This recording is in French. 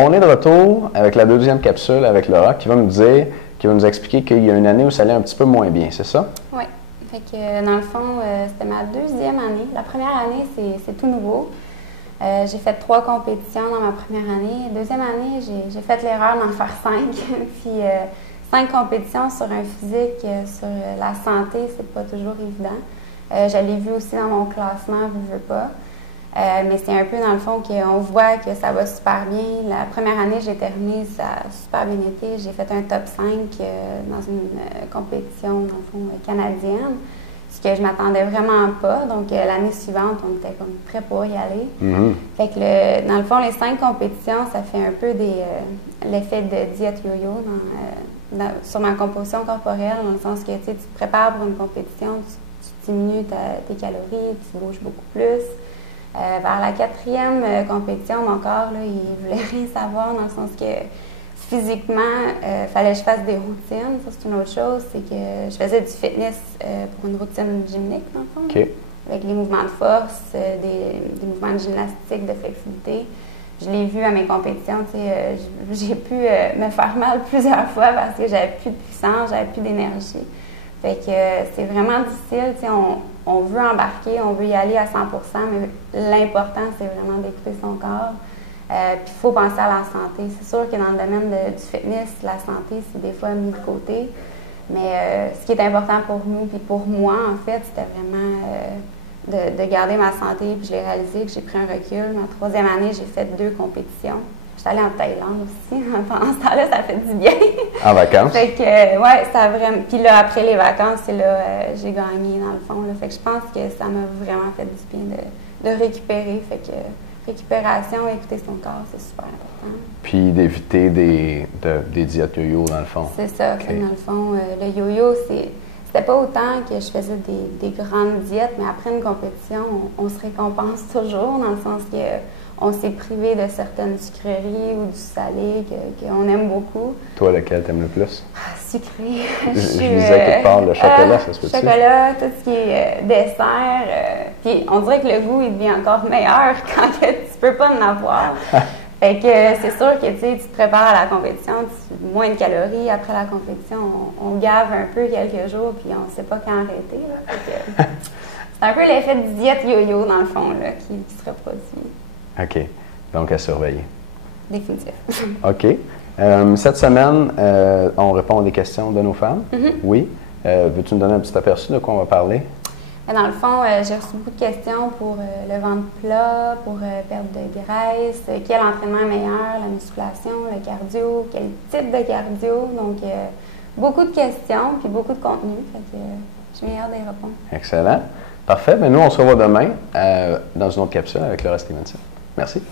On est de retour avec la deuxième capsule avec Laura qui va nous expliquer qu'il y a une année où ça allait un petit peu moins bien, c'est ça? Oui. Fait que dans le fond, c'était ma deuxième année. La première année, c'est tout nouveau. J'ai fait 3 compétitions dans ma première année. Deuxième année, j'ai fait l'erreur d'en faire 5. Puis 5 compétitions sur un physique, sur la santé, c'est pas toujours évident. Je l'ai vu aussi dans mon classement, je veux pas. Mais c'est un peu dans le fond qu'on voit que ça va super bien. La première année, j'ai terminé, ça a super bien été. J'ai fait un top 5 dans une compétition, dans le fond, canadienne, ce que je m'attendais vraiment pas. Donc, l'année suivante, on était comme prêt pour y aller. Fait que, dans le fond, les 5 compétitions, ça fait un peu l'effet de diète yo-yo sur ma composition corporelle, dans le sens que tu te prépares pour une compétition, tu diminues tes calories, tu bouges beaucoup plus. Vers la 4e compétition, mon corps, là, il voulait rien savoir, dans le sens que physiquement, il fallait que je fasse des routines. Ça, c'est une autre chose, c'est que je faisais du fitness pour une routine gymnique, dans le fond. Okay. Avec les mouvements de force, des mouvements de gymnastique, de flexibilité. Je l'ai vu à mes compétitions, j'ai pu me faire mal plusieurs fois parce que j'avais plus de puissance, j'avais plus d'énergie. Fait que c'est vraiment difficile, on veut embarquer, on veut y aller à 100%, mais l'important, c'est vraiment d'écouter son corps. Puis il faut penser à la santé. C'est sûr que dans le domaine du fitness, la santé, c'est des fois mis de côté. Mais ce qui est important pour nous, puis pour moi, en fait, c'était vraiment de garder ma santé. Puis je l'ai réalisé que j'ai pris un recul. Ma 3e année, j'ai fait 2 compétitions. J'étais allée en Thaïlande aussi. Pendant ce temps-là, ça fait du bien. En vacances? Fait que, ouais, ça a vraiment. Puis là, après les vacances, c'est là j'ai gagné, dans le fond. Là. Fait que je pense que ça m'a vraiment fait du bien de récupérer. Fait que récupération, écouter son corps, c'est super important. Puis d'éviter des diètes yo-yo, dans le fond. C'est ça. Okay. Dans le fond, le yo-yo, c'était pas autant que je faisais des grandes diètes, mais après une compétition, on se récompense toujours, dans le sens que on s'est privé de certaines sucreries ou du salé qu'on aime beaucoup. Toi, lequel t'aimes le plus? Sucré. Je disais quelque part le chocolat, ça se peut-tu? Chocolat, tout ce qui est dessert. Puis on dirait que le goût, il devient encore meilleur quand tu peux pas en avoir. Fait que c'est sûr que tu te prépares à la compétition, moins de calories. Après la compétition, on gave un peu quelques jours, puis on sait pas quand arrêter. Là. Fait que c'est un peu l'effet de diète yo-yo, dans le fond, là, qui se reproduit. OK. Donc, à surveiller. Définitif. OK. Cette semaine, on répond à des questions de nos femmes. Oui. Veux-tu nous donner un petit aperçu de quoi on va parler? Dans le fond, j'ai reçu beaucoup de questions pour le ventre plat, pour perte de graisse, quel entraînement est meilleur, la musculation, le cardio, quel type de cardio. Donc, beaucoup de questions puis beaucoup de contenu. Fait que je suis meilleure d'y répondre. Excellent. Parfait. Bien, nous, on se revoit demain dans une autre capsule avec Laura Stevenson. Merci.